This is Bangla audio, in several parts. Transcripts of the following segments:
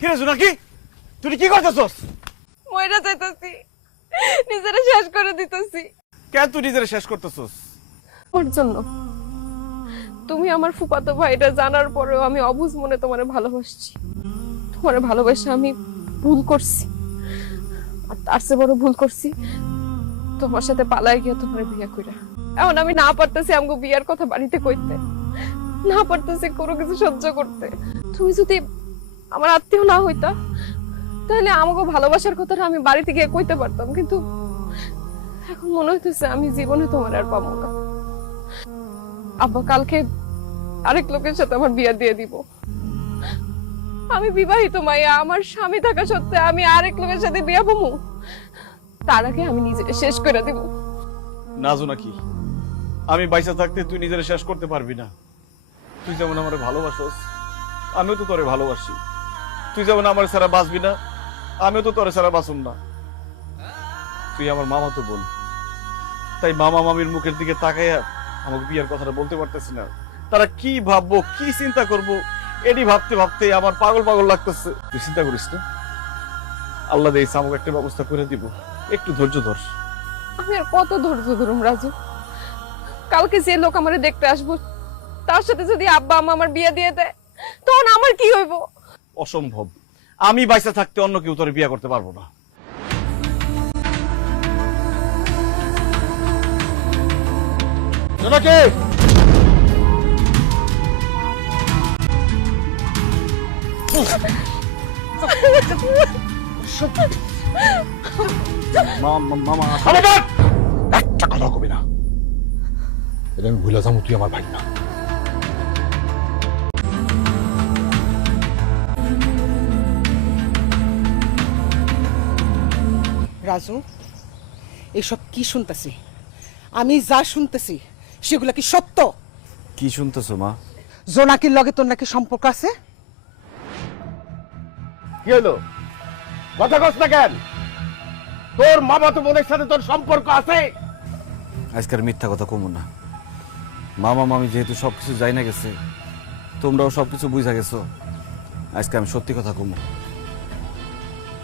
কি রে জোনাকি, তুই কি করতেছস? মইরা যাইতাছি, নিজেরে শেষ করে দিতেছি। কেন তুই নিজের শেষ করতেছস? ওর জন্য। তুমি আমার ফুফাতো ভাইটা জানার পরেও আমি অবুঝ মনে তোমারে ভালোবাসছি। তোমারে ভালোবাসা আমি ভুল করছি, আর তার চেয়ে বড় ভুল করছি তোমার সাথে পালায় গিয়ে তোমার বিয়ে কইরা। এখন আমি না পারতেছি আমগো বিয়ার কথা বাড়িতে কইতে, না পারতেছি কোনো কিছু সহ্য করতে। তুমি যদি আমার আত্মীয় না হইতা তাহলে আমাকে ভালোবাসার কথাটা আমি বাড়িতে গিয়ে কইতে পারতাম, কিন্তু এখন মনে হইতেছে আমি জীবনে তোমার আর পাবো না। আব্বা কালকে আরেক লোকের সাথে আমার বিয়ে দিয়ে দিব। আমি বিবাহিত মাইয়া, আমার স্বামী থাকা সত্ত্বে আমি আরেক লোকের সাথে বিয়ে পাবো? তার আগে আমি নিজে শেষ করে দিব। না জোনাকি, আমি বাইসা থাকতে তুই নিজের শেষ করতে পারবি না। তুই যেমন আমারে ভালোবাসস, আমিও তো তোরে ভালোবাসি। তুই যেমন আমার ছাড়া বাঁচবি না, আমিও তো তোরে ছাড়া বাঁচুম না। তুই আমার মামা তো বল, তাই মামা মামির মুখের দিকে তাকাইয়া আমাকে বিয়ের কথাটা বলতে পারতেছি না। তারা কি ভাববো, কি চিন্তা করবো, এটি ভাবতে ভাবতে আমার পাগল পাগল লাগতেছে। তুই চিন্তা করিস না, আল্লাহ দিয়েছে আমাকে একটা ব্যবস্থা করে দিব, একটু ধৈর্য ধর। আমি আর কত ধৈর্য ধরুম রাজু? কালকে যে লোক আমারে দেখতে আসবো তার সাথে যদি আব্বা আম্মা আমার বিয়ে দিয়ে দেয় তখন আমার কি হইব? অসম্ভব, আমি বাইসা থাকতে অন্য কেউ তোরে বিয়ে করতে পারবো না। জোনাকি, মামা একটা কথা কবি না, এটা আমি ভুলে যাবো তুই আমার ভাই না। রাজু, এসব কি শুনতেছি? আমি যা শুনতেছি সেগুলা কি সত্য? কি শুনতেছো মা? জোনাকির লগে তোর নাকি সম্পর্ক আছে? কি হলো, কথা কস না কেন? তোর মামা তো বোনের সাথে তোর সম্পর্ক আছে? আজকের মিথ্যা কথা কমু না। মামা মামি যেহেতু সবকিছু যাই না গেছে, তোমরাও সবকিছু বুঝা গেছো, আজকে আমি সত্যি কথা কমু।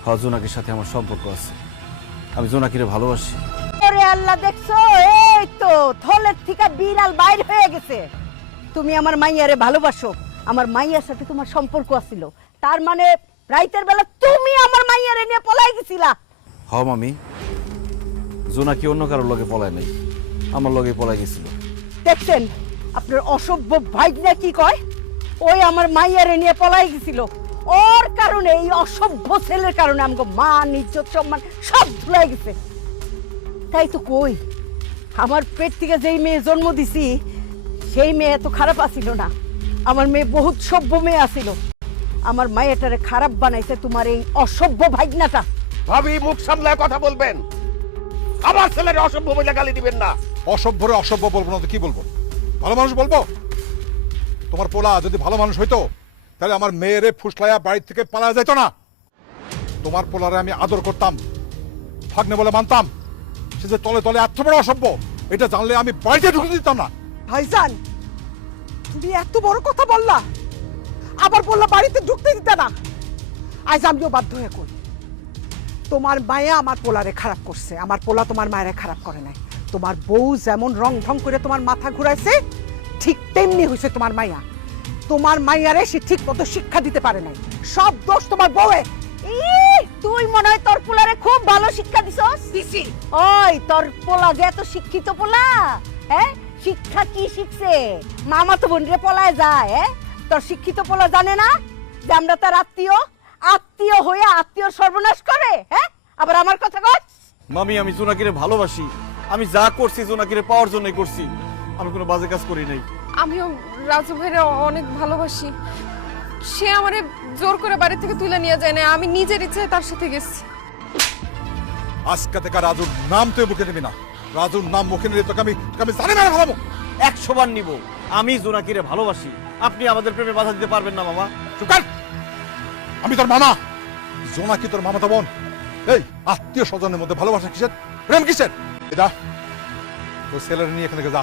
হ্যাঁ, জোনাকির সাথে আমার সম্পর্ক আছে, আমি জোনাকিরে ভালোবাসি। ওরে আল্লাহ, দেখছো এই তো থলের থেকে বিড়াল বাইর হয়ে গেছে। তুমি আমার মাইয়ারে ভালোবাসো, আমার মাইয়ার সাথে তোমার সম্পর্ক আছিল, তার মানে রাইতের বেলা তুমি আমার মাইয়ারে নিয়ে পলাই গেছিলা? হ্যাঁ মামি, জোনাকি অন্য কারোর লগে পলায় নাই, আমার লগে পলাই গেছিল। দেখছেন আপনার অসভ্য ভাইগনা কি কয়? ওই আমার মাইয়ারে নিয়ে পলাই গেছিল, ওর কারণে, এই অসভ্য ছেলের কারণে আমগো মান ইজ্জত সম্মান সব ধুলাই গেছে। তাই তো কই, আমার পেট থেকে যেই মেয়ে জন্ম দিছি সেই মেয়ে এত খারাপ আছিল না, আমার মেয়ে বহুত সভ্য মেয়ে আছিল। আমার মায়েটারে খারাপ বানাইছে তোমার এই অসভ্য ভাইগনাটা। ভাবি, মুখ সামলায় কথা বলবেন, আমার ছেলের অসভ্য বলে গালি দিবেন না। অসভ্যরে অসভ্য বলবো না তো কি বলবো? ভালো মানুষ বলবো? তোমার পোলা যদি ভালো মানুষ হইতো তাহলে আমার মেয়েরে ফুসলাইয়া বাড়ি থেকে পালা যেত না। তোমার পোলারে আমি আদর করতাম, ভাগ্নে বলে মানতাম। সে যে তলে তলে এত বড় অসভ্য, এটা জানলে আমি বাড়িতে ঢুকতে দিতাম না। ভাইজান, তুমি এত বড় কথা বললা, আবার বললা বাড়িতে ঢুকতে দিতে না। আজ আমিও বাধ্য হয়ে কই, তোমার মায়া আমার পোলারে খারাপ করছে, আমার পোলা তোমার মায়ের খারাপ করে নাই। তোমার বউ যেমন রং ঢং করে তোমার মাথা ঘুরাইছে, ঠিক তেমনি হয়েছে তোমার মাইয়া। তোমার মাইয়ারে সে ঠিক মতো শিক্ষা দিতে পারে নাই, সব দোষ তোমার বউয়ের। তুই মনে হয় তোর পোলারে খুব ভালো শিক্ষা দিছস। দিছি। ওই তোর পোলা যে এত শিক্ষিত পোলা, হ্যাঁ শিক্ষা কি শিখছে? মামা তো বোনরে পলায় যায়। তোর শিক্ষিত পোলা জানে না যে আমরা তার আত্মীয়, আত্মীয় হয়ে আত্মীয় সর্বনাশ করে? হ্যাঁ, আবার আমার কথা কস। মামি, আমি জোনাকিরে ভালোবাসি, আমি যা করছি জোনাকিরে পাওয়ার জন্যই করছি, আমি কোনো বাজে কাজ করি নাই। আমিও রাজু ভাইরে অনেক ভালোবাসি। সে আমারে জোর করে বাড়ি থেকে তুলে নিয়ে যায় না, আমি নিজের ইচ্ছায় তার সাথে গেছি। আজকে থেকে রাজুর নাম তুই মুখে নিবি না। রাজুর নাম মুখে নিলে তোকে আমি জানি না ভালো। 100 বার নিব, আমি জোনাকিরে ভালোবাসি, আপনি আমাদের প্রেমে বাধা দিতে পারবেন না মামা। চুপ কর, আমি তোর মামা, জোনাকি তোর মামা তো বোন। এই আত্মীয় স্বজনের মধ্যে ভালোবাসা কিসের, প্রেম কিসের? এটা তোর ছেলের নিয়ে এখানে যা,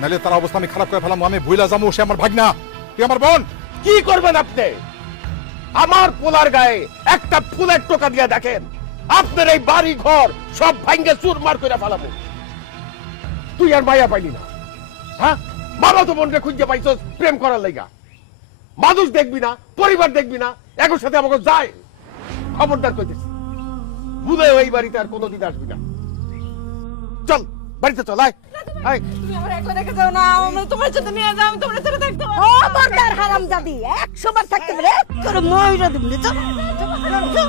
নাহলে তার অবস্থা আমি খারাপ করে ফেলাম। আমি ভুইলা যাবো, সে আমার ভাগনা, তুই আমার বোন। কি করবেন আপনি? আমার পোলার গায়ে একটা ফুলের টোকা দিয়ে দেখেন, আপনার এই বাড়ি ঘর সব ভাঙ্গে চুরমার করে ফেলাবো। তুই আর মায়া পাইলি না, হ্যাঁ? বাবা তো মনকে খুঁজে পাইছ প্রেম করার লাইগা। মানুষ দেখবি না, পরিবার দেখবি না, একর সাথে আমাকে যায়। খবরদার কইতেছি, ভুলে ওই বাড়িতে আর কোনোদিন আসবি না। চল বাড়িতে চল, আয় আয়। তুমি আমার একলা রেখে যাও না, আমি তোমার সাথে নিয়ে যাও, আমি তোমার সাথে থাকতে পারবো। ও বর্দার হারামজাদি 100 বার থাকতে পারে, তোর ময়রা দিবি। চল চল, চল, চল।